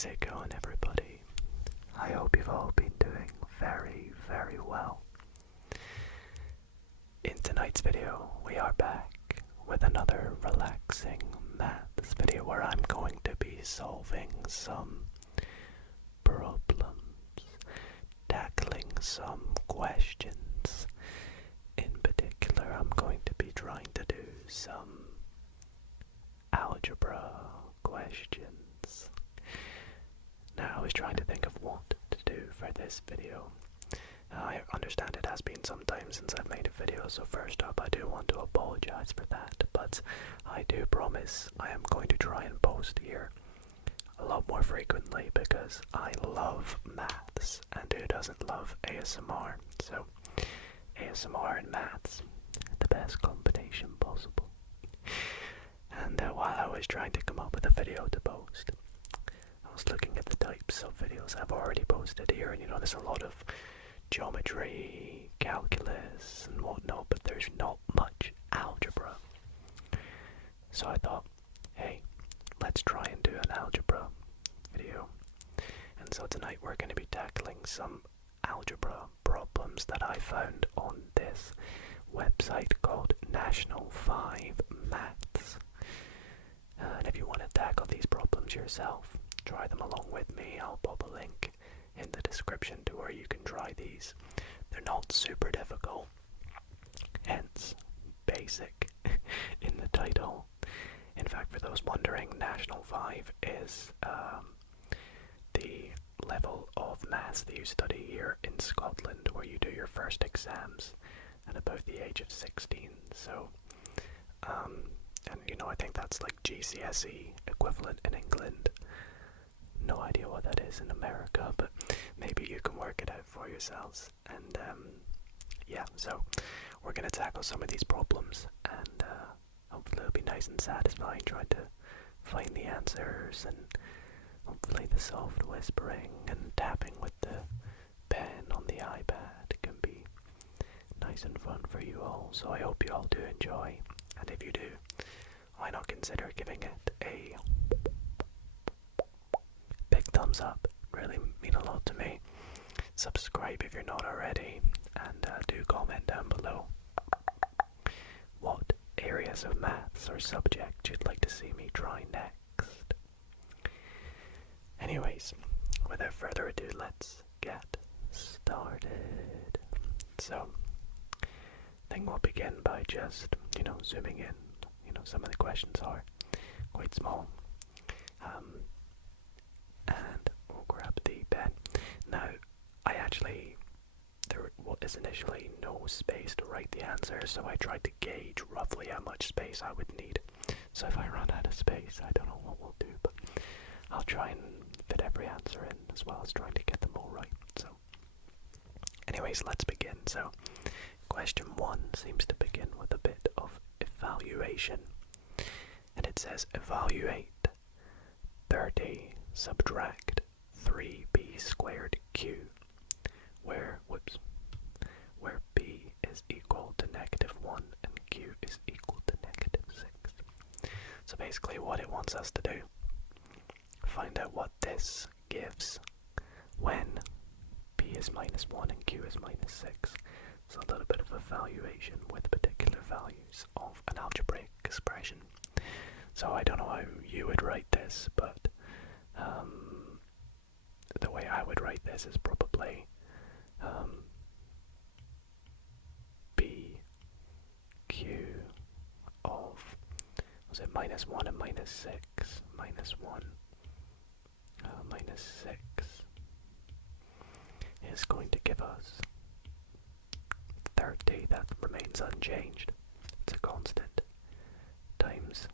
How's it going, everybody? I hope you've all been doing very, very well. In tonight's video, we are back with another relaxing maths video where I'm going to be solving some problems, tackling some questions. In particular, I'm going to be trying to do some algebra questions. Now, I was trying to think of what to do for this video. I understand it has been some time since I've made a video, so first up I do want to apologize for that, but I do promise I am going to try and post here a lot more frequently because I love maths, and who doesn't love ASMR? So, ASMR and maths, the best combination possible. And while I was trying to come up with a video to post, I was looking at the types of videos I've already posted here, and there's a lot of geometry, calculus, and whatnot, but there's not much algebra. So I thought, hey, let's try and do an algebra video. And so tonight we're going to be tackling some algebra problems that I found on this website called National 5 Maths. And if you want to tackle these problems yourself, try them along with me. I'll pop a link in the description to where you can try these. They're not super difficult, hence basic in the title. In fact, for those wondering, National 5 is the level of maths that you study here in Scotland, where you do your first exams at about the age of 16. So, and I think that's like GCSE equivalent in England. No idea what that is in America, but maybe you can work it out for yourselves. And yeah, so we're going to tackle some of these problems, and hopefully it'll be nice and satisfying trying to find the answers, and hopefully the soft whispering and tapping with the pen on the iPad can be nice and fun for you all. So I hope you all do enjoy, and if you do, why not consider giving it a big thumbs up? Really mean a lot to me. Subscribe if you're not already, and do comment down below what areas of maths or subjects you'd like to see me try next. Anyways, without further ado, let's get started. So, I think we'll begin by just, zooming in. Some of the questions are quite small. And we'll grab the pen. Now, there was initially no space to write the answer, so I tried to gauge roughly how much space I would need. So if I run out of space, I don't know what we'll do, but I'll try and fit every answer in, as well as trying to get them all right. So, anyways, let's begin. So, question 1 seems to begin with a bit of evaluation. And it says, evaluate 30 subtract 3b squared q, where b is equal to -1 and q is equal to -6. So basically what it wants us to do, find out what this gives when b is -1 and q is -6. So a little bit of evaluation with particular values of an algebraic expression. So I don't know how you would write this, but the way I would write this is probably BQ of, was it -1 and -6? -1 -6 is going to give us 30, that remains unchanged, it's a constant, times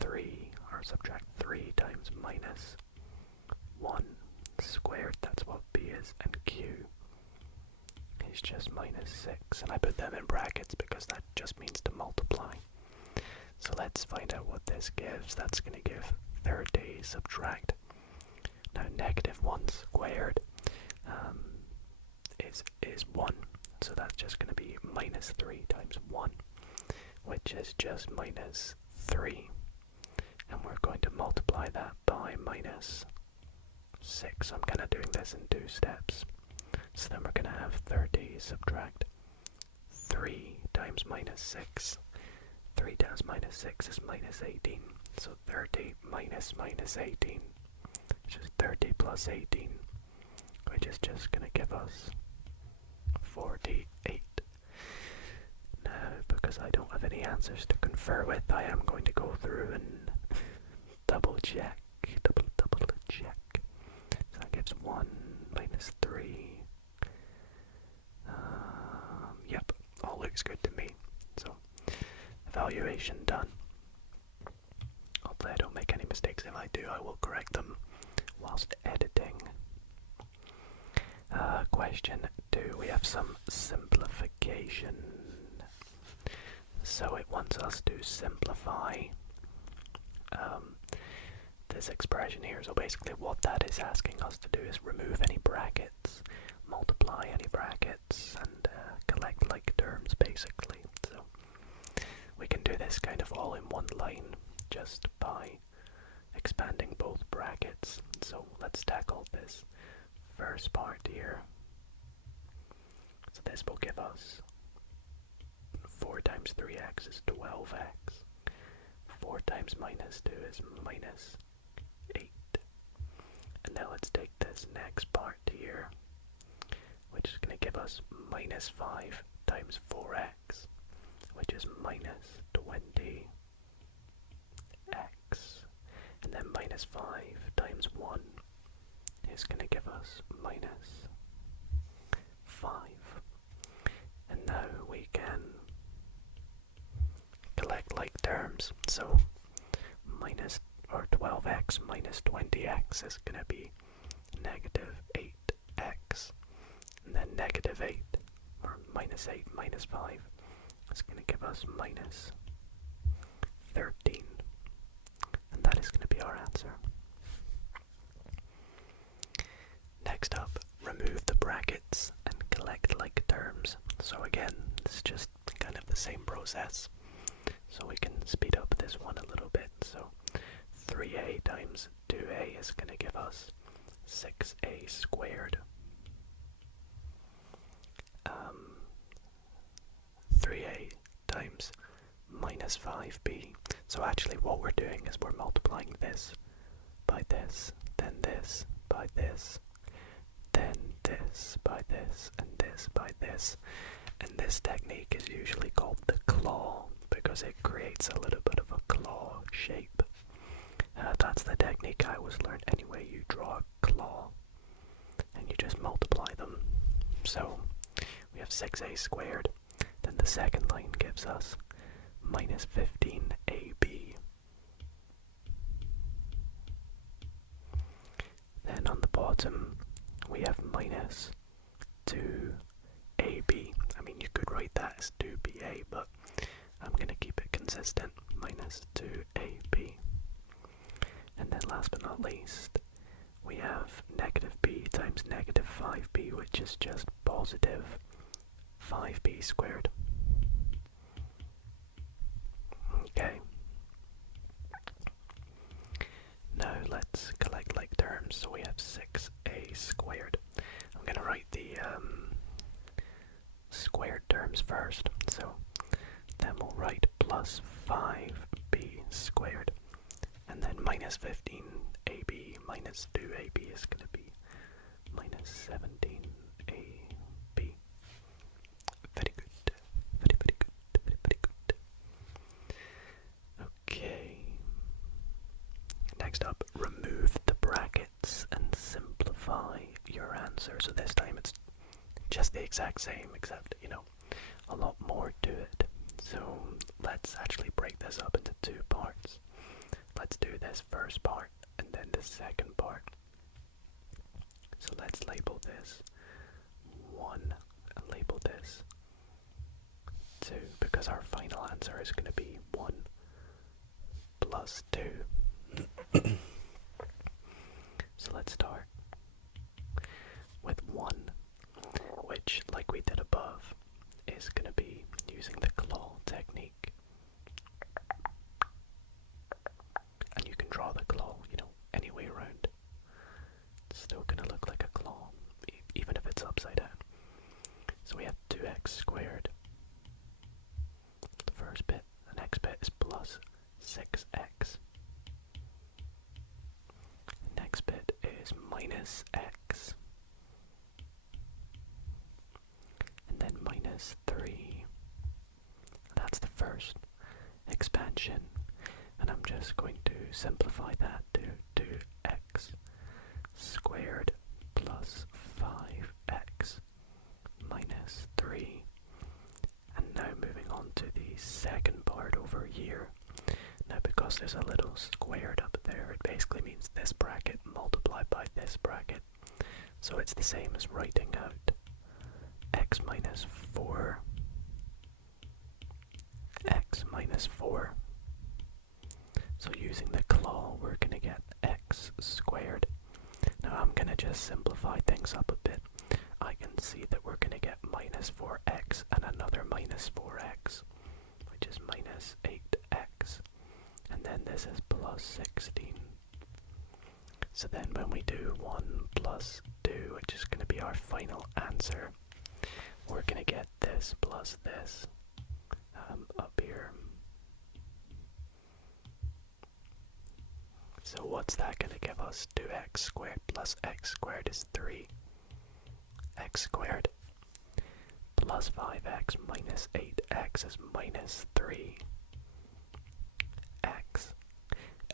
3, or subtract 3 times -1 squared, that's what b is, and q is just -6, and I put them in brackets because that just means to multiply. So let's find out what this gives. That's going to give 30 subtract, now -1 squared is 1, so that's just going to be -3 times 1, which is just -3. And we're going to multiply that by 6. I'm kind of doing this in 2 steps. So then we're going to have 30 subtract 3 times minus 6. 3 times minus 6 is minus 18. So 30 minus minus 18, which is 30 plus 18, which is just going to give us 48. Now, because I don't have any answers to confer with, I am going to go through and double check. Double check. So that gives 1 minus 3. Yep, all looks good to me. So, evaluation done. Hopefully I don't make any mistakes. If I do, I will correct them whilst editing. Question 2. We have some simplification. So it wants us to simplify this expression here. So basically what that is asking us to do is remove any brackets, multiply any brackets, and collect like terms basically. So we can do this kind of all in one line just by expanding both brackets. So let's tackle this first part here. So this will give us 4 times 3x is 12x. 4 times minus 2 is minus 8. And now let's take this next part here, which is going to give us minus 5 times 4x, which is minus 20x. And then minus 5 times 1 is going to give us minus 5. And now we can collect like terms. So minus or 12x minus 20x is going to be negative 8x. And then negative 8 or minus 8 minus 5 is going to give us minus 13. And that is going to be our answer. Next up, remove the brackets and collect like terms. So again, it's just kind of the same process. So we can speed up this one a little bit. So 3a times 2a is going to give us 6a squared. 3a times minus 5b. So actually what we're doing is we're multiplying this by this, then this by this, then this by this, and this by this. And this technique is usually called the claw because it creates a little bit of a claw shape. That's the technique I always learned anyway. You draw a claw and you just multiply them. So we have 6a squared. Then the second line gives us minus 15ab. Then on the bottom we have minus 2ab. I mean, you could write that as 2ba, but I'm going to keep it consistent. Minus 2ab. And then last but not least, we have negative b times negative 5b, which is just positive 5b squared. Okay. Now let's collect like terms. So we have 6a squared. I'm going to write the squared terms first. So then we'll write plus 5b squared. And then minus 15ab minus 2ab is going to be minus 17ab. Very good. Very, very good. Very, very good. Okay. Next up, remove the brackets and simplify your answer. So this time it's just the exact same, except, a lot more to it. So let's actually break this up into 2 parts. Let's do this first part and then the second part. So let's label this 1 and label this 2, because our final answer is going to be 1 plus 2. So let's start with 1, which, like we did above, is going to be using the claw technique. And you can draw the claw, any way around. first bit. The next bit is plus 6x. The next bit is minus x. And then minus 3. That's the first expansion. And I'm just going to simplify that to 2x squared plus 5x minus 3. And now moving on to the second part over here. Now because there's a little squared up there, it basically means this bracket multiplied by this bracket. So it's the same as writing out x minus 4, x minus 4. So using the claw, we're going to get x squared. Now I'm going to just simplify things up a bit. I can see that we're going to get minus 4x and another minus 4x, which is minus 8x. And then this is plus 16. So then when we do 1 plus 2, which is going to be our final answer, we're going to get this plus this up here. So what's that going to give us? 2x squared plus x squared is 3. X squared plus 5x minus 8x is minus 3x.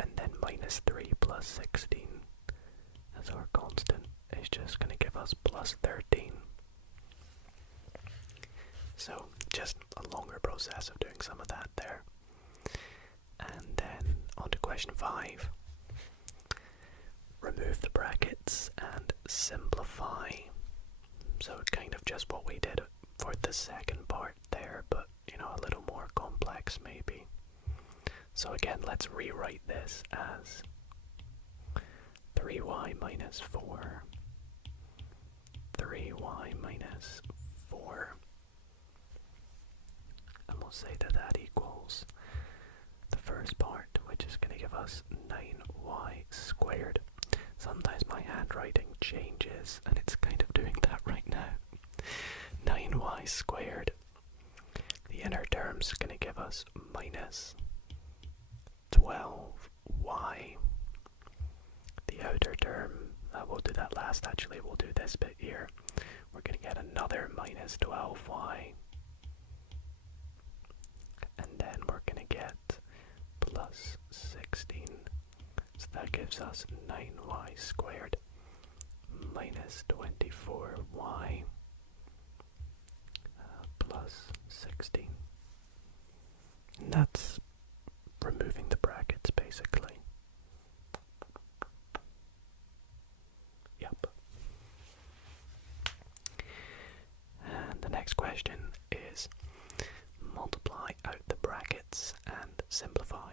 And then minus 3 plus 16 as our constant is just going to give us plus 13. So just a longer process of doing some of that there. And then on to question 5. Remove the brackets and simplify. So kind of just what we did for the second part there, but a little more complex maybe. So again, let's rewrite this as 3y minus 4, 3y minus 4, and we'll say that equals the first part, which is going to give us 9y squared. Sometimes my handwriting changes, and it's kind of doing that right now. 9y squared. The inner term's going to give us minus 12y. The outer term, we'll do that last actually, we'll do this bit here. We're going to get another minus 12y. And then we're going to get plus 16. So that gives us 9y squared minus 24y plus 16. And that's removing the brackets basically. Yep. And the next question is multiply out the brackets and simplify.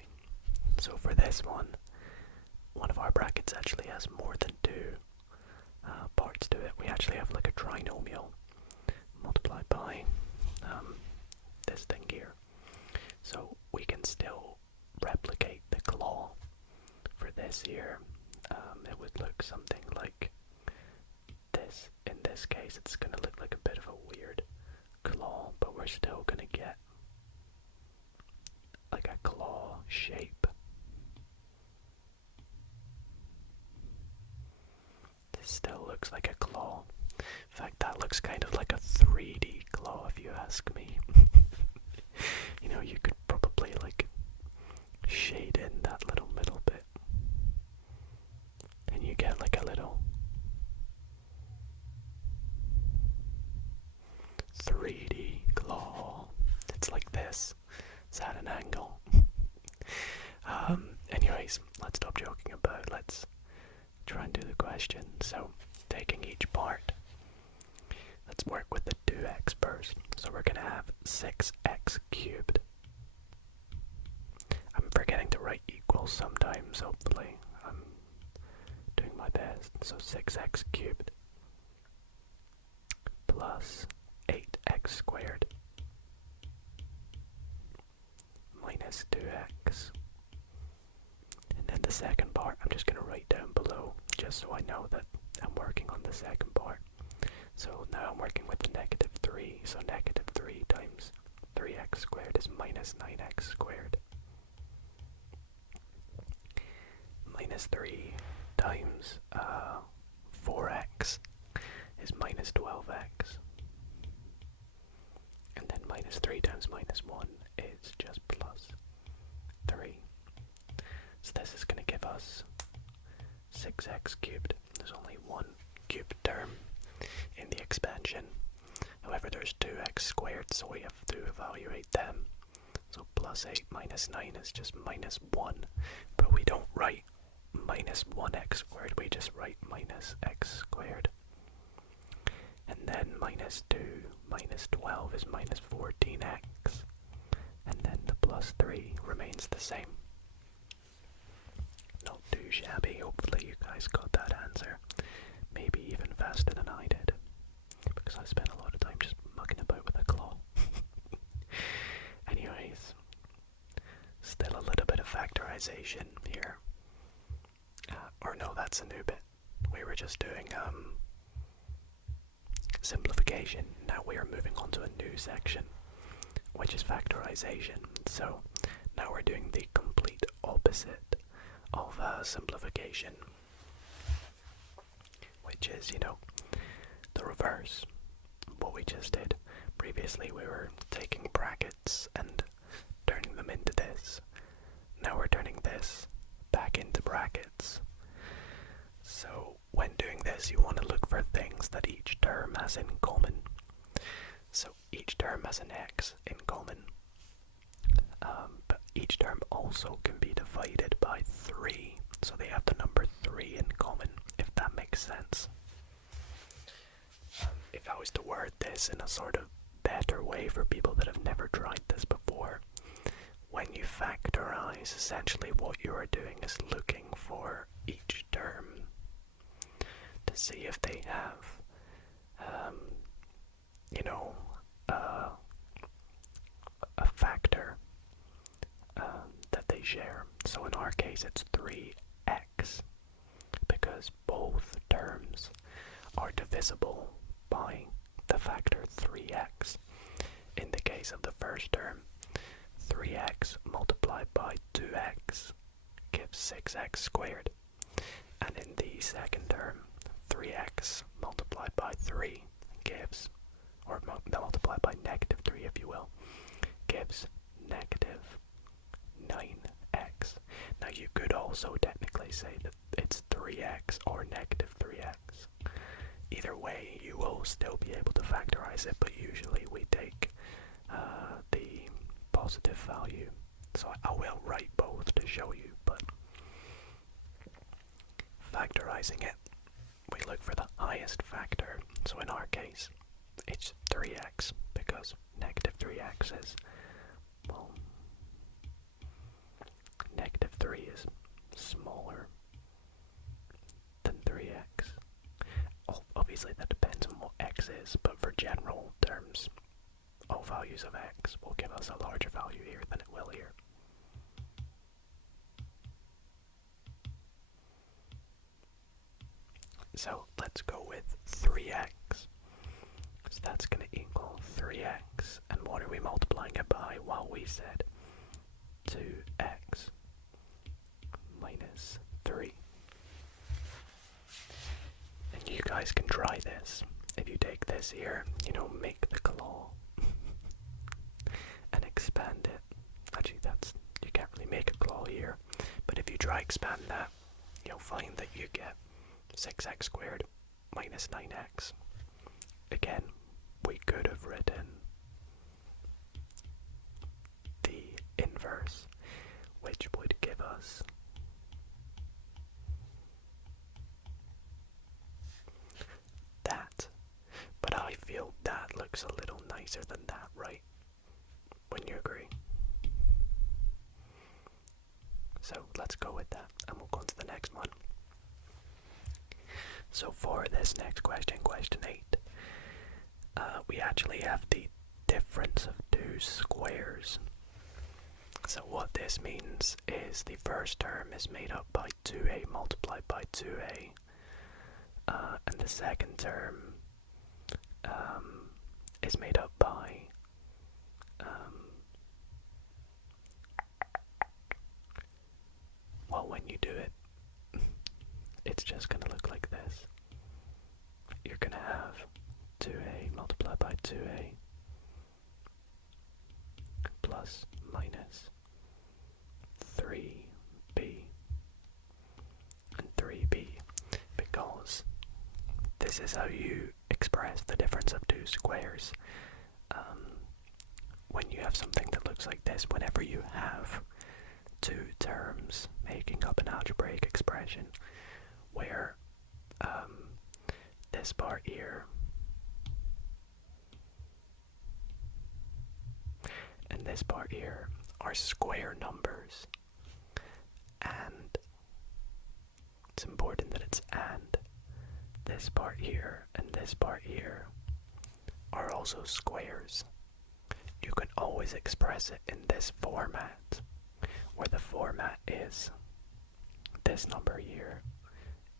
So for this one of our brackets actually has more than 2 parts to it. We actually have like a trinomial multiplied by this thing here. So we can still replicate the claw for this here. It would look something like this. In this case, it's going to look like a bit of a weird claw, but we're still going to get like a claw shape. This still looks like a claw. In fact, that looks kind of like a 3D claw if you ask me. You could probably like shade in that little middle bit, and you get like a little 3D claw. It's like this. It's at an angle. Anyways, let's stop joking about. Let's try and do the question. So, taking each part, let's work with the 2x first. So we're going to have 6x cubed. I'm forgetting to write equals sometimes, hopefully. I'm doing my best. So 6x cubed plus 8x squared minus 2x. And then the second part, I'm just going to write down below, just so I know that I'm working on the second part. So now I'm working with the negative 3, so negative 3 times 3x squared is minus 9x squared. Minus 3 times 4x is minus 12x. And then minus 3 times minus 1 is just plus 3. So this is going to give us 6x cubed. There's only one cubed term in the expansion. However, there's 2x squared, so we have to evaluate them. So plus 8 minus 9 is just minus 1. But we don't write minus 1x squared, we just write minus x squared. And then minus 2 minus 12 is minus 14x. And then the plus 3 remains the same. Not too shabby. Hopefully you guys got that answer. Maybe even faster than I did. Because I spent a lot of time just mucking about with a claw. Anyways, still a little bit of factorization here. Or no, that's a new bit. We were just doing simplification. Now we are moving on to a new section, which is factorization. So now we're doing the complete opposite of simplification, which is, the reverse. What we just did. Previously we were taking brackets and turning them into this. Now we're turning this back into brackets. So when doing this, you want to look for things that each term has in common. So each term has an x in common. But each term also can be divided by 3. So they have the number 3 in common, if that makes sense. If I was to word this in a sort of better way for people that have never tried this before, when you factorize, essentially what you are doing is looking for each term to see if they have, a factor that they share. So in our case it's 3x, because both terms are divisible by the factor 3x. In the case of the first term, 3x multiplied by 2x gives 6x squared. And in the second term, 3x multiplied by 3 gives, or multiplied by negative 3 if you will, gives negative 9x. Now you could also technically say that it's 3x or negative 3x. Either way, you will still be able to factorize it, but usually we take the positive value. So I will write both to show you, but factorizing it, we look for the highest factor. So in our case, it's 3x, because negative 3x is, well, negative 3 is smaller than 3x. Obviously that depends on what x is, but for general terms, all values of x will give us a larger value here than it will here. So let's go with 3x. So that's going to equal 3x. And what are we multiplying it by? Well, we said 2x minus 3. And you guys can try this. If you take this here, make the claw and expand it. Actually, you can't really make a claw here. But if you try expand that, you'll find that you get 6x squared minus 9x. Again, we could have written the inverse, which would give us that. But I feel that looks a little nicer than that, right? Wouldn't you agree? So let's go with that, and we'll go on to the next one. So for this next question, question 8, we actually have the difference of two squares. So what this means is the first term is made up by 2a multiplied by 2a, and the second term is made up by you do it, it's just going to look like this. You're going to have 2a multiplied by 2a plus minus 3b and 3b, because this is how you express the difference of two squares. When you have something that looks like this, whenever you have two terms making up an algebraic expression where this part here and this part here are square numbers, and it's important that it's and this part here and this part here are also squares. You can always express it in this format, where the format is this number here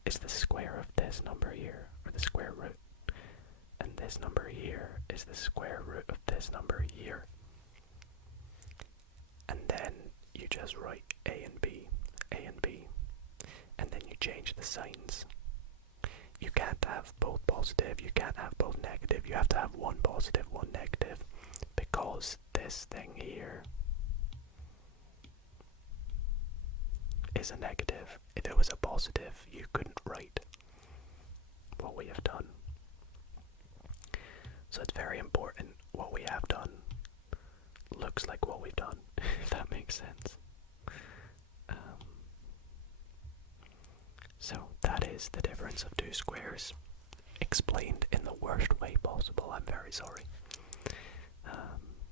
is the square of this number here, or the square root, and this number here is the square root of this number here. And then you just write a and b, and then you change the signs. You can't have both positive, you can't have both negative, you have to have one positive, one negative, because this thing here is a negative. If it was a positive, you couldn't write what we have done. So it's very important what we have done looks like what we've done, if that makes sense. So that is the difference of two squares, explained in the worst way possible. I'm very sorry.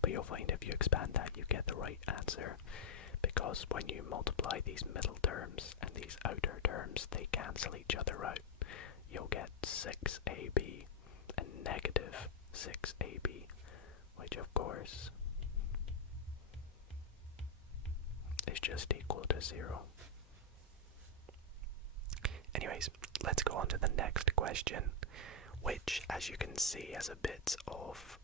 But you'll find if you expand that, you get the right answer, because when you multiply these middle terms and these outer terms, they cancel each other out. You'll get 6ab and negative 6ab, which of course is just equal to 0. Anyways, let's go on to the next question, which, as you can see, has a bit of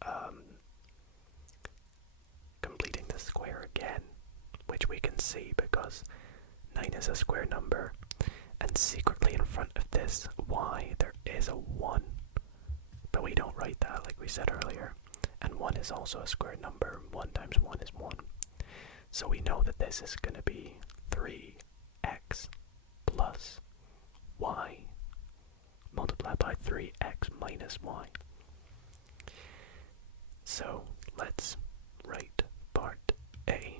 completing the square again, which we can see because 9 is a square number, and secretly in front of this y there is a 1, but we don't write that like we said earlier, and 1 is also a square number. 1 times 1 is 1, so we know that this is going to be 3x plus y multiplied by 3x minus y. So let's write part A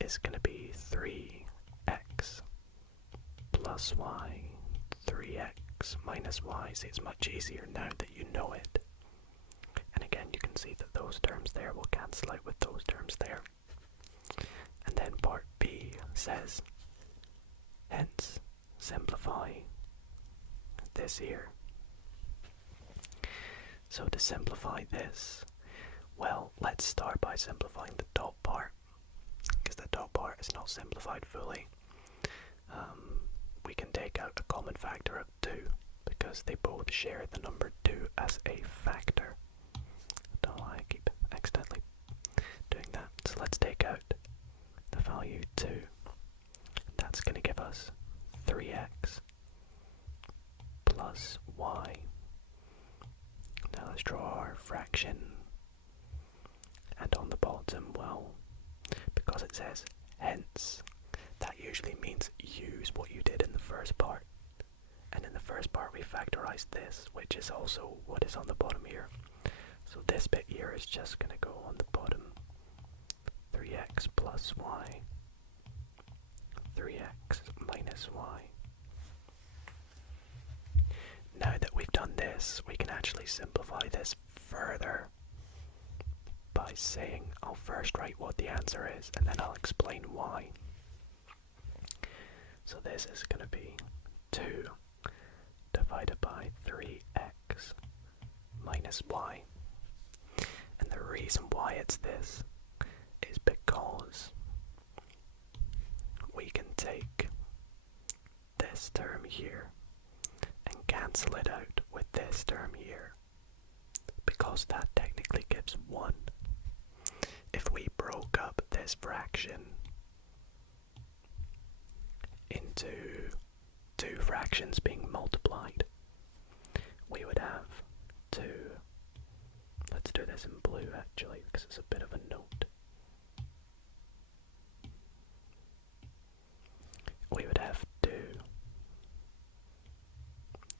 is going to be 3x plus y, 3x minus y. See, it's much easier now that you know it. And again, you can see that those terms there will cancel out with those terms there. And then part B says, hence, simplify this here. So to simplify this, well, let's start by simplifying the top part, because the top part is not simplified fully. We can take out a common factor of 2, because they both share the number 2 as a factor. I don't know why I keep accidentally doing that. So let's take out the value 2. That's going to give us 3x plus y. Now let's draw our fraction. And on the bottom, well, because it says hence, that usually means use what you did in the first part. And in the first part we factorized this, which is also what is on the bottom here. So this bit here is just going to go on the bottom. 3x plus y, 3x minus y. Now that we've done this, we can actually simplify this further by saying, I'll first write what the answer is, and then I'll explain why. So this is going to be 2 divided by 3x minus y. And the reason why it's this is because we can take this term here and cancel it out with this term here, because that technically gives 1. If we broke up this fraction to two fractions being multiplied, we would have two. Let's do this in blue actually, because it's a bit of a note. We would have 2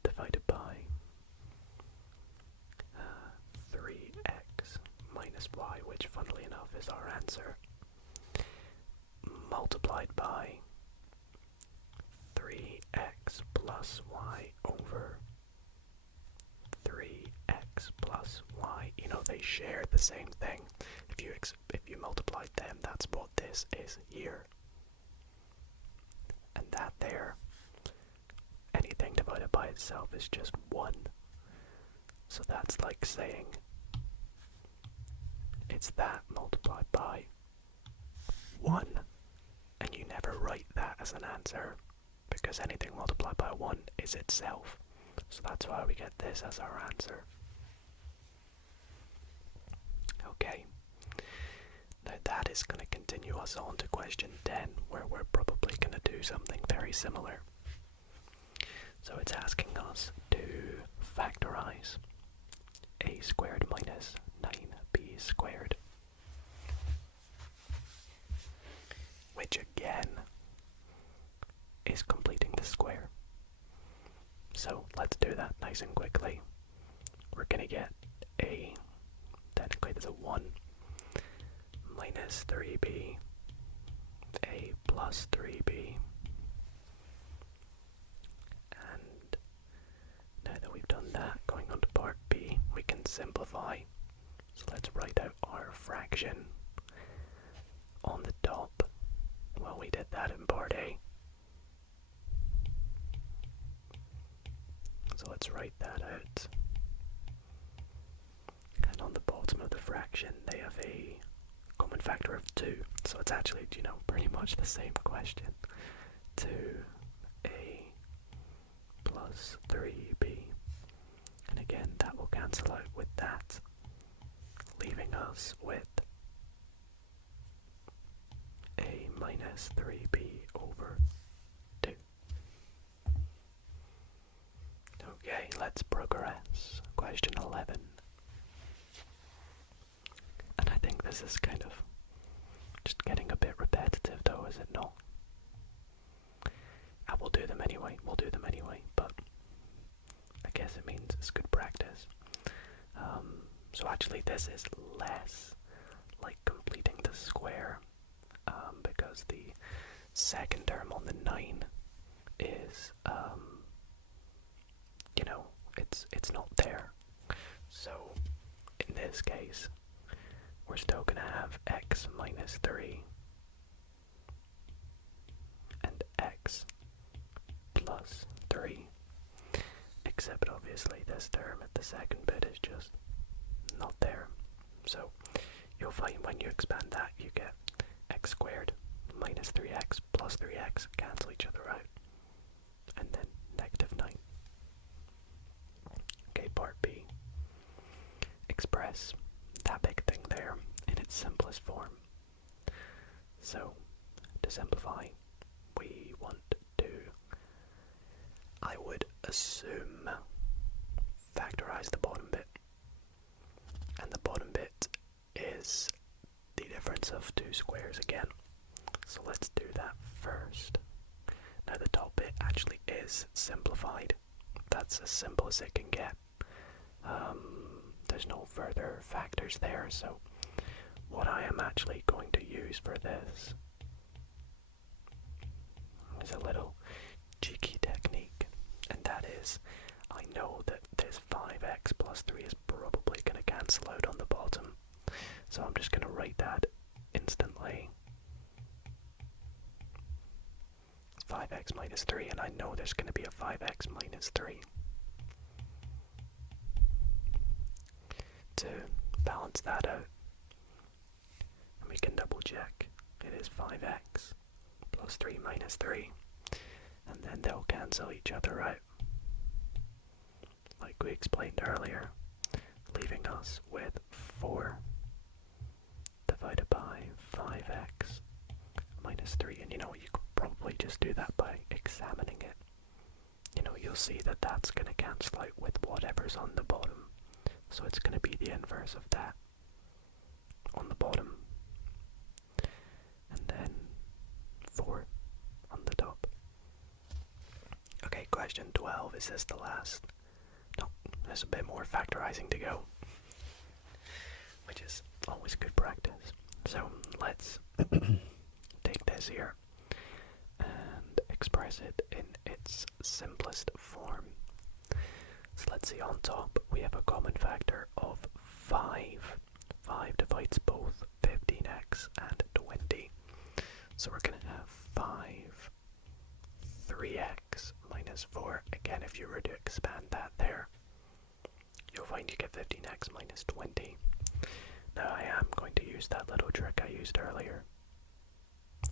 divided by 3x minus y, which funnily enough is our answer, multiplied by 3x plus y over 3x plus y. You know, they share the same thing. If you multiplied them, that's what this is here. And that there, anything divided by itself is just 1. So that's like saying it's that multiplied by 1. And you never write that as an answer, because anything multiplied by 1 is itself. So that's why we get this as our answer. Okay. Now that is going to continue us on to question 10, where we're probably going to do something very similar. So it's asking us to factorize a squared minus 9b squared, which again is completing the square. So let's do that nice and quickly. We're going to get a, technically there's a 1, minus 3b, a plus 3b, and now that we've done that, going on to part B, we can simplify. So let's write out our fraction on the top. Well, we did that in part A. So let's write that out. And on the bottom of the fraction, they have a common factor of 2. So it's actually, pretty much the same question. 2a plus 3b. And again, that will cancel out with that, leaving us with a minus 3b over 2. Okay, let's progress. Question 11. And I think this is kind of just getting a bit repetitive though, is it not? We'll do them anyway, but I guess it means it's good practice. So actually this is less like completing the square, because the second term on the 9 is, it's not there. So in this case, we're still going to have x minus 3 and x plus 3, except obviously this term at the second bit is just not there. So you'll find when you expand that, you get x squared minus 3x plus 3x cancel each other out, and then negative 9. Okay, part B. Express that big thing there in its simplest form. So to simplify, we want to, I would assume, factorize the bottom bit. And the bottom bit is the difference of 2 squares again. So let's do that first. Now the top bit actually is simplified. That's as simple as it can get. There's no further factors there, so what I am actually going to use for this is a little cheeky technique, and that is, I know that this 5x plus 3 is probably going to cancel out on the bottom, so I'm just going to write that instantly. It's 5x minus 3, and I know there's going to be a 5x minus 3. To balance that out, and we can double check, it is 5x plus 3 minus 3, and then they'll cancel each other out, like we explained earlier, leaving us with 4 divided by 5x minus 3. And you could probably just do that by examining it. You know, you'll see that that's going to cancel out with whatever's on the bottom. So it's going to be the inverse of that on the bottom. And then 4 on the top. Okay, question 12. Is this the last? No, there's a bit more factorizing to go, which is always good practice. So let's take this here and express it in its simplest form. So let's see, on top we have a common factor of 5. 5 divides both 15x and 20. So we're going to have 5 3x minus 4. Again, if you were to expand that there, you'll find you get 15x minus 20. Now I am going to use that little trick I used earlier,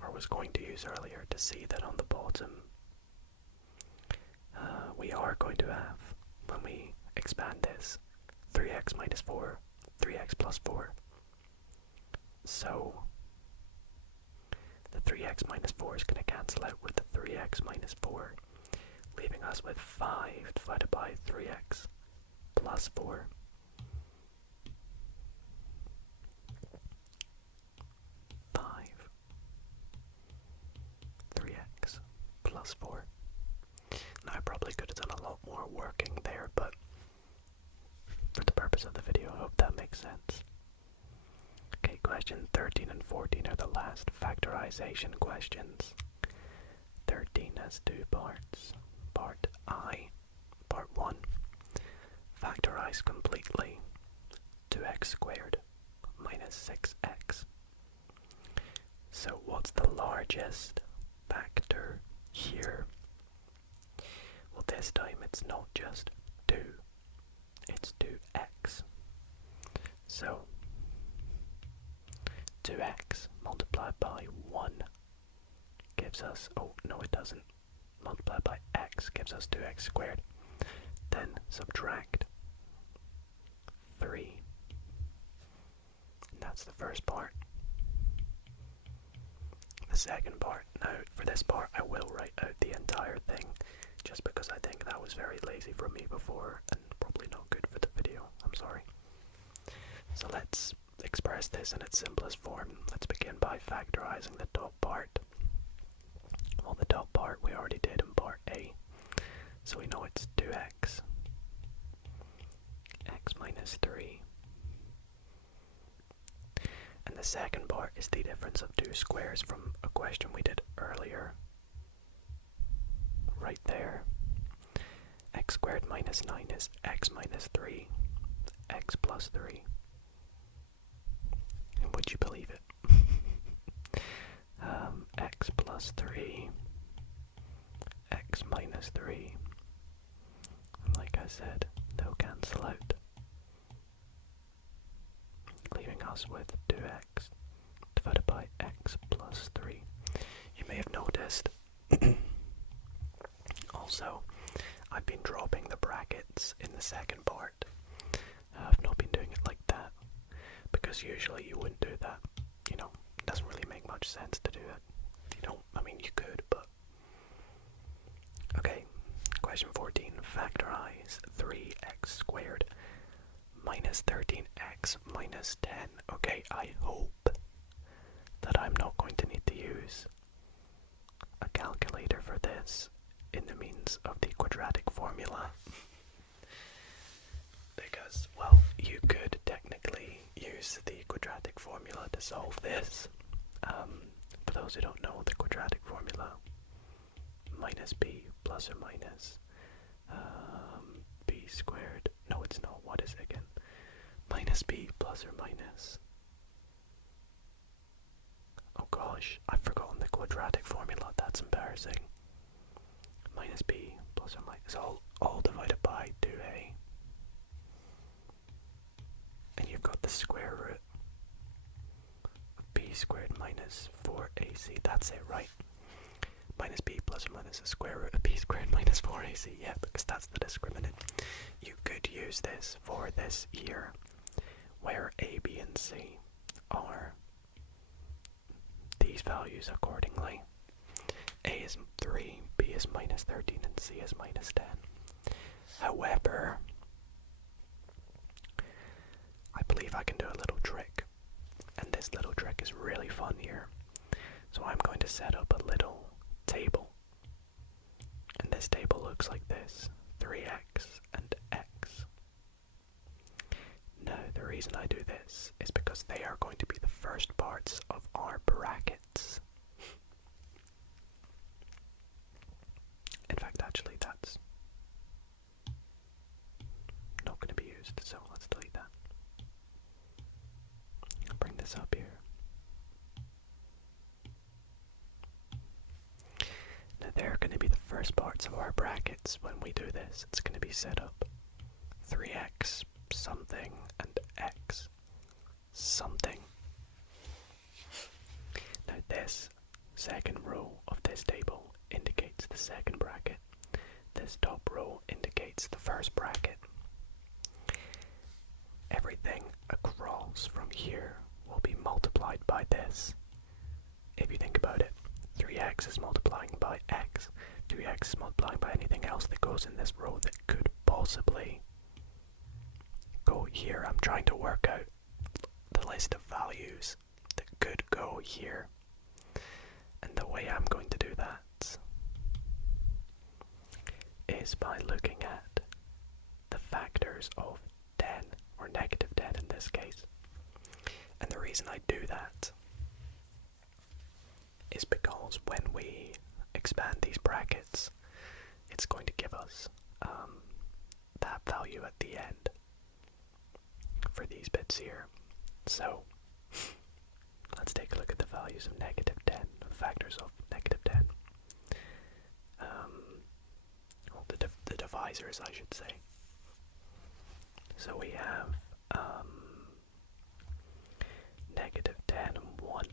or was going to use earlier, to see that on the bottom we are going to have, when we expand this, 3x minus 4, 3x plus 4. So the 3x minus 4 is going to cancel out with the 3x minus 4, leaving us with 5 divided by 3x plus 4. 5 3x plus 4. Now I probably could have done a lot more working there, but for the purpose of the video, I hope that makes sense. Okay, question 13 and 14 are the last factorization questions. 13 has 2 parts. Part I, part 1, factorize completely 2x squared minus 6x. So what's the largest factor here? Well, this time it's not just 2, it's 2x. So 2x multiplied by 1 gives us, oh no it doesn't, multiplied by x gives us 2x squared. Then subtract 3. And that's the first part. The second part, now for this part I will write out the entire thing, just because I think that was very lazy from me before and probably not good for the video. I'm sorry. So let's express this in its simplest form. Let's begin by factorizing the top part. Well, the top part we already did in part A, so we know it's 2x, x minus 3. And the second part is the difference of 2 squares from a question we did earlier. Right there. X squared minus 9 is x minus 3, x plus 3. And would you believe it? X plus 3, x minus 3. And like I said, they'll cancel out, leaving us with 2x divided by x plus 3. You may have noticed also I've been dropping the brackets in the second part. I've not been doing it like that, because usually you wouldn't do that. You know, it doesn't really make much sense to do it. If you don't, I mean you could, but... Okay, question 14. Factorize 3x squared minus 13x minus 10. Okay, I hope that I'm not going to need to use a calculator for this in the means of the quadratic formula. Because, well, you could technically use the quadratic formula to solve this. For those who don't know, the quadratic formula, minus b plus or minus b squared. No, it's not. What is it again? Minus b plus or minus... Oh gosh, I've forgotten the quadratic formula. That's embarrassing. Minus b plus or minus, all divided by 2a. And you've got the square root of b squared minus 4ac. That's it, right? Minus b plus or minus the square root of b squared minus 4ac. Yeah, because that's the discriminant. You could use this for this here, where a, b, and c are these values accordingly. A is 3, B is minus 13, and C is minus 10. However, I believe I can do a little trick, and this little trick is really fun here. So I'm going to set up a little table, and this table looks like this: 3x and x. Now, the reason I do this is because they are going to be the first parts of our brackets. In fact, actually, that's not going to be used, so let's delete that. I'll bring this up here. Now, they're going to be the first parts of our brackets when we do this. It's going to be set up 3x something and x something. Now, this second row of this table indicates the second bracket. This top row indicates the first bracket. Everything across from here will be multiplied by this. If you think about it, 3x is multiplying by x. 3x is multiplying by anything else that goes in this row that could possibly go here. I'm trying to work out the list of values that could go here. And the way I'm going to do that is by looking at the factors of 10, or negative 10 in this case. And the reason I do that is because when we expand these brackets, it's going to give us that value at the end for these bits here. So let's take a look at the values of negative 10, the factors of negative 10. Well, the divisors, I should say. So we have negative 10 and 1.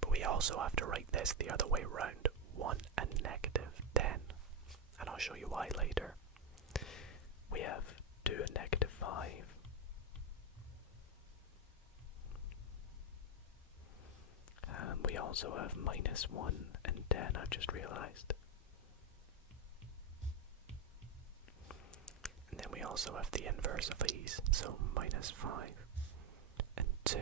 But we also have to write this the other way around, 1 and negative 10. And I'll show you why later. We have 2 and negative 5. We also have minus 1 and 10, I've just realized. And then we also have the inverse of these, so minus 5 and 2.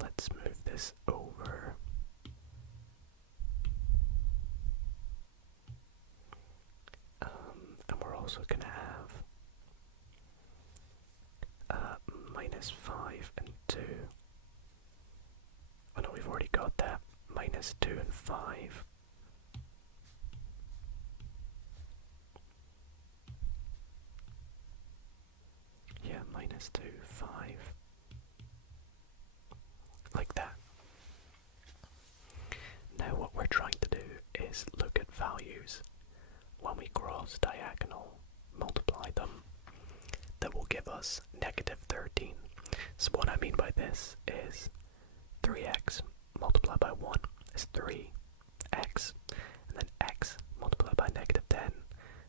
Let's move this over. And we're also going to have minus 5 and 2. Oh no, we've already got that. Minus 2 and 5. Yeah, minus 2, 5. Like that. Now what we're trying to do is look at values when we cross diagonal, multiply them, that will give us negative 13. So what I mean by this is 3x multiplied by 1 is 3x, and then x multiplied by negative 10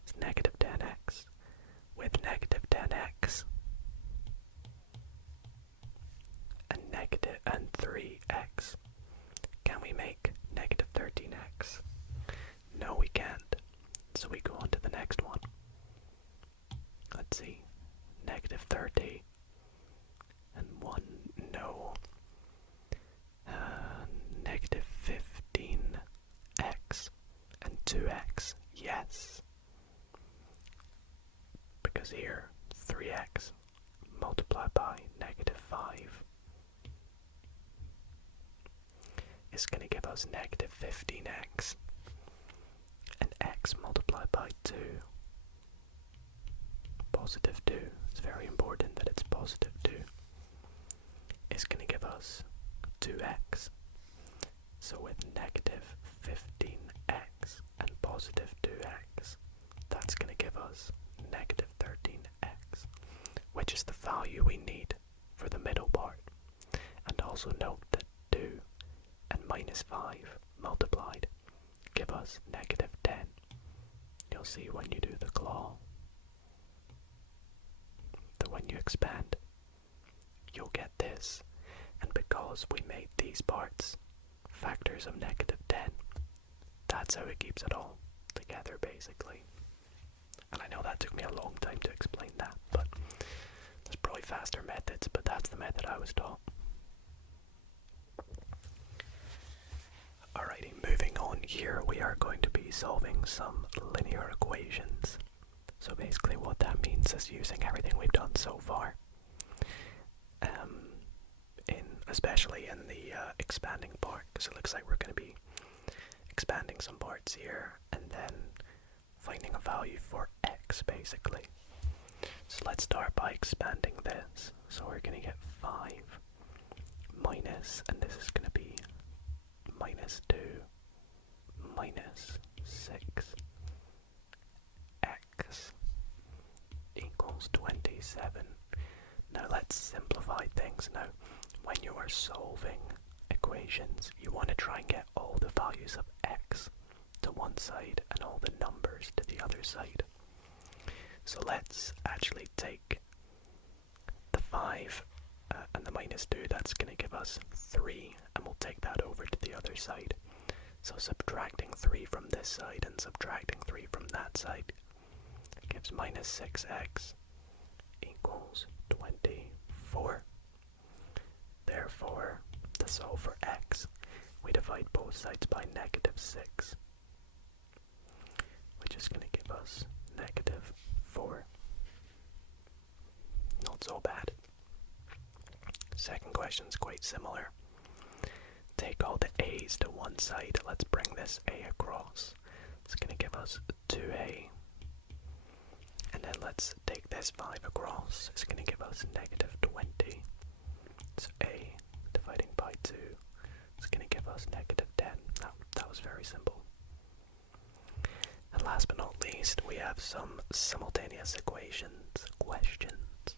is negative 10x. With negative 10x and 3x, can we make negative 13x? No, we can't. So we go on to the next one. Let's see. Negative 30 and 1, no. Negative 15x and 2x, yes. Because here, 3x multiplied by negative 5 is going to give us negative 15x. And x multiplied by 2, positive 2, it's very important that it's positive 2, is going to give us 2x. So with negative 15x and positive 2x, that's going to give us negative 13x, which is the value we need for the middle part. And also note that 2 and minus 5 multiplied give us negative 10. You'll see when you do the claw that when you expand, you'll get this. And because we made these parts factors of -10. That's how it keeps it all together, basically. And I know that took me a long time to explain that, but there's probably faster methods, but that's the method I was taught. Alrighty, moving on here, we are going to be solving some linear equations. So basically what that means is using everything we've done so far, especially in the expanding part, because it looks like we're going to be expanding some parts here and then finding a value for x, basically. So let's start by expanding this. So we're going to get 5 minus, and this is going to be -2 minus 6 x equals 27. Now let's simplify things. Now, when you are solving equations, you want to try and get all the values of x to one side and all the numbers to the other side. So let's actually take the 5 and the -2, that's going to give us 3, and we'll take that over to the other side. So subtracting 3 from this side and subtracting 3 from that side gives -6x equals 24. Therefore, to solve for x, we divide both sides by -6, which is going to give us -4. Not so bad. Second question is quite similar. Take all the a's to one side. Let's bring this a across. It's going to give us 2a. And then let's take this 5 across. It's going to give us -20. So a dividing by 2 is going to give us -10. That was very simple. And last but not least, we have some simultaneous equations questions.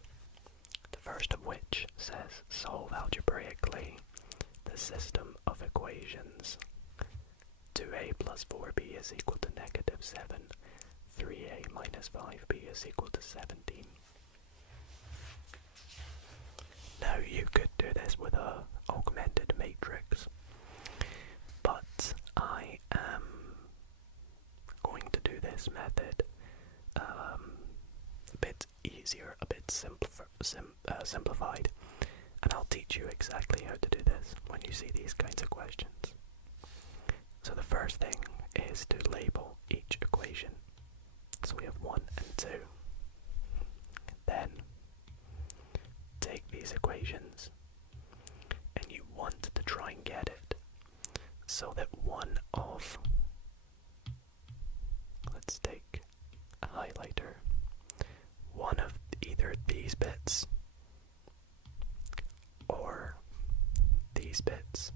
The first of which says solve algebraically the system of equations 2a plus 4b is equal to -7, 3a minus 5b is equal to 17. Now you could do this with a augmented matrix, but I am going to do this method a bit easier, a bit simplified, and I'll teach you exactly how to do this when you see these kinds of questions. So the first thing is to label each equation. So we have 1 and 2. Then take these equations and you want to try and get it so that one of, let's take a highlighter, one of either these bits or these bits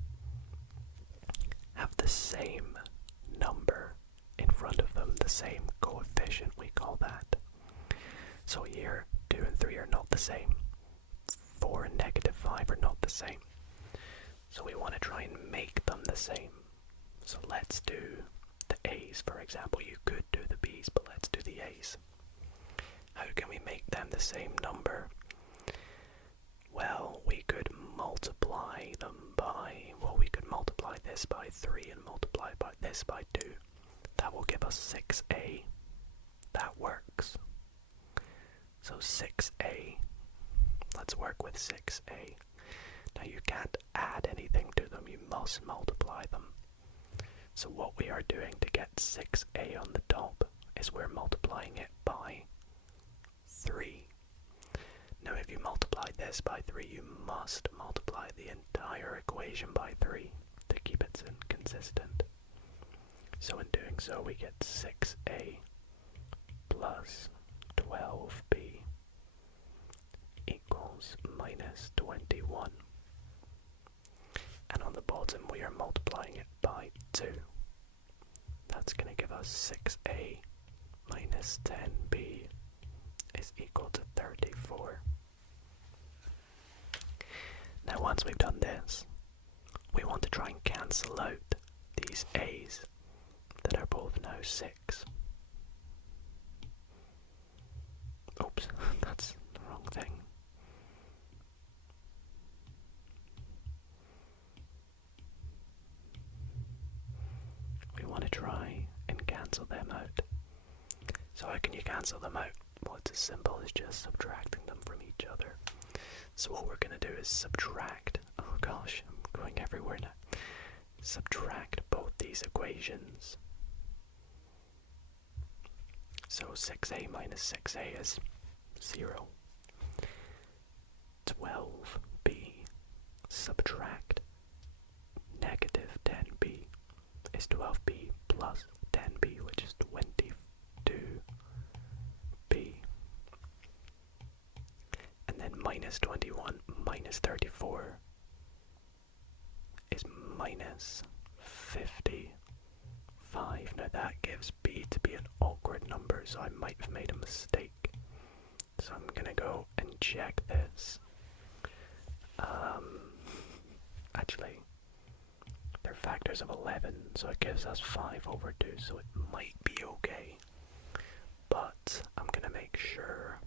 have the same number in front of them, the same coefficient, we call that. So here 2 and 3 are not the same, 4 and -5 are not the same. So we want to try and make them the same. So let's do the A's, for example. You could do the B's, but let's do the A's. How can we make them the same number? Well, we could multiply them by, we could multiply this by 3 and multiply by this by 2. That will give us 6a. That works. So 6a. Let's work with 6a. Now you can't add anything to them, you must multiply them. So what we are doing to get 6a on the top is we're multiplying it by 3. Now if you multiply this by 3, you must multiply the entire equation by 3 to keep it consistent. So in doing so, we get 6a plus 12b equals -21. And on the bottom, we are multiplying it by 2. That's going to give us 6a minus 10b is equal to 34. Now once we've done this, we want to try and cancel out these a's that are both now 6. Oops, that's the wrong thing. cancel them out. So how can you cancel them out? Well, it's as simple as just subtracting them from each other. So what we're going to do is subtract, oh gosh, I'm going everywhere now. Subtract both these equations. So 6a minus 6a is 0. 12b subtract negative 10b is 12b plus 10b, which is 22b. And then minus 21 minus 34 is minus 55. Now that gives b to be an awkward number, so I might have made a mistake. So I'm gonna go and check this. Actually, they're factors of 11, so it gives us 5 over 2, so it might be okay. But I'm gonna make sure,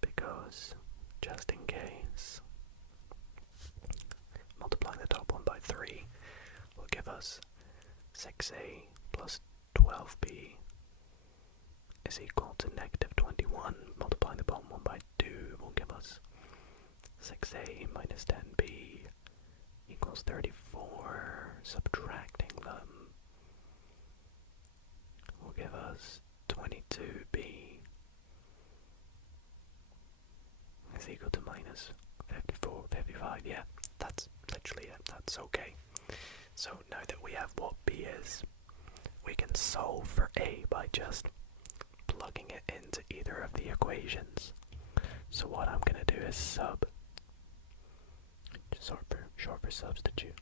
because just in case, multiplying the top one by 3 will give us 6a plus 12b is equal to negative 21. Multiplying the bottom one by 2 will give us 6a minus 10b equals 34. Subtracting them will give us 22b is equal to minus 55. Yeah, that's literally it. That's okay. So now that we have what b is, we can solve for a by just plugging it into either of the equations. So what I'm going to do is short for substitute.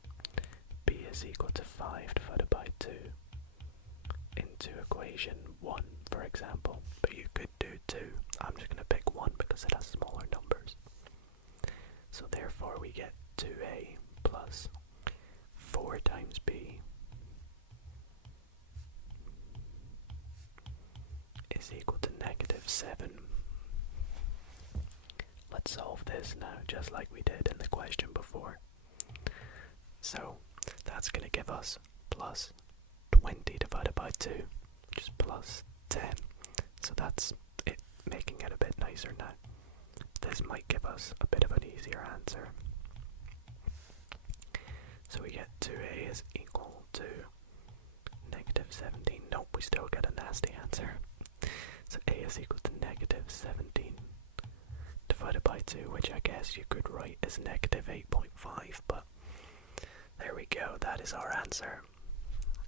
B is equal to 5 divided by 2 into equation 1, for example. But you could do 2. I'm just going to pick 1 because it has smaller numbers. So therefore we get 2a plus 4 times b is equal to negative 7. Let's solve this now, just like we did in the question before. So that's going to give us plus 20 divided by 2, which is plus 10. So that's it, making it a bit nicer now. This might give us a bit of an easier answer. So we get 2a is equal to negative 17. Nope, we still get a nasty answer. So a is equal to negative 17 divided by 2, which I guess you could write as negative 8.5, but there we go, that is our answer.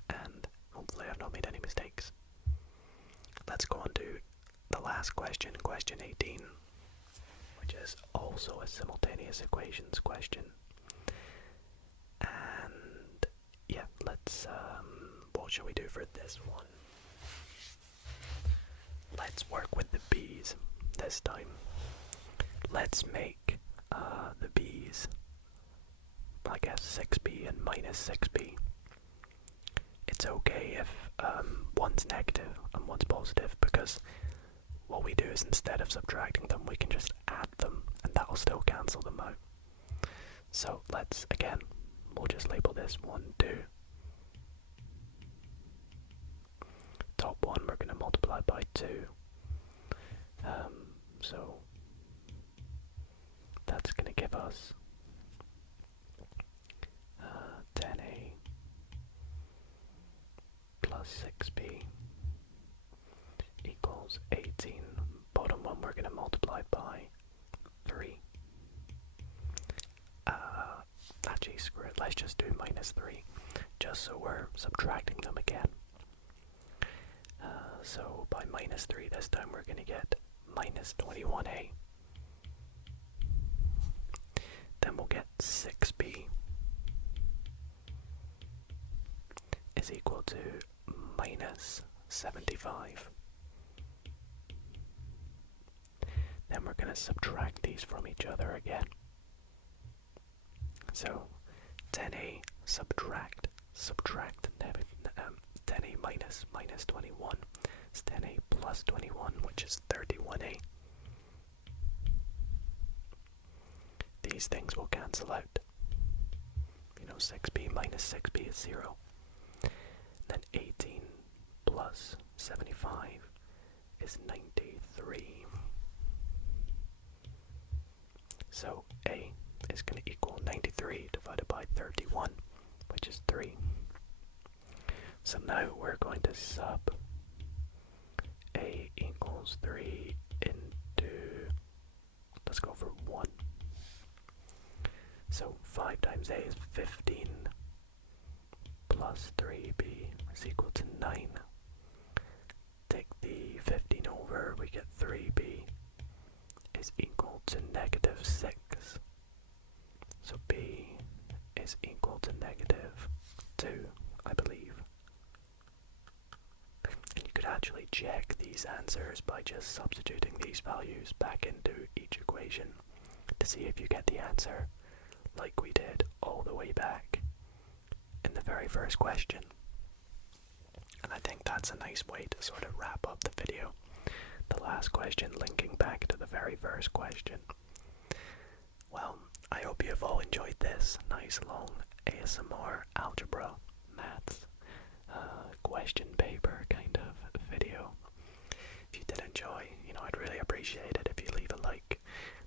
And hopefully I've not made any mistakes. Let's go on to the last question, question 18, which is also a simultaneous equations question. And yeah, let's, what shall we do for this one? Let's work with the b's this time. Let's make the b's, I guess, 6b and minus 6b. It's okay if one's negative and one's positive, because what we do is instead of subtracting them, we can just add them, and that'll still cancel them out. So let's, again, we'll just label this 1, 2. Top one we're going to multiply by 2. So that's going to give us 10a plus 6b equals 18. Bottom one we're going to multiply by 3. Actually, screw it, let's just do minus 3, just so we're subtracting them again. So by minus 3 this time we're going to get minus 21a. Then we'll get 6b is equal to minus 75. Then we're going to subtract these from each other again. So 10a subtract 10a minus 21 is 10a plus 21, which is 31a. These things will cancel out. 6b minus 6b is 0. Then 18 plus 75 is 93. So A is going to equal 93 divided by 31, which is 3. So now we're going to sub A equals 3 into, let's go for 1. So 5 times A is 15 plus 3B is equal to 9. Take the 15 over, we get 3B is equal to negative 6. So B is equal to negative 2, I believe. And you could actually check these answers by just substituting these values back into each equation to see if you get the answer like we did all the way back in the very first question. And I think that's a nice way to sort of wrap up the video. The last question linking back to the very first question. Well, I hope you have all enjoyed this nice long ASMR algebra maths question paper kind of video. If you did enjoy, I'd really appreciate it if you leave a like.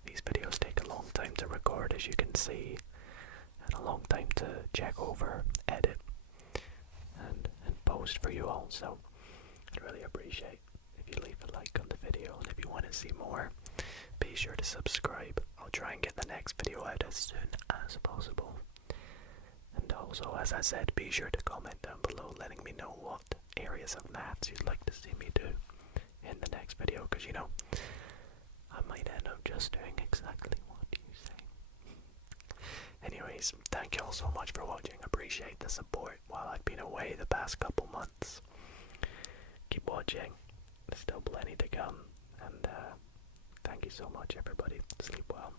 These videos take a long time to record, as you can see, and a long time to check over, edit, and post for you all. So I'd really appreciate if you leave a like on the video, and if you want to see more, be sure to subscribe. I'll try and get the next video out as soon as possible. And also, as I said, be sure to comment down below letting me know what areas of maths you'd like to see me do in the next video, because I might end up just doing exactly what you say. Anyways, thank you all so much for watching. Appreciate the support while I've been away the past couple months. Keep watching. There's still plenty to come. And thank you so much, everybody. Sleep well.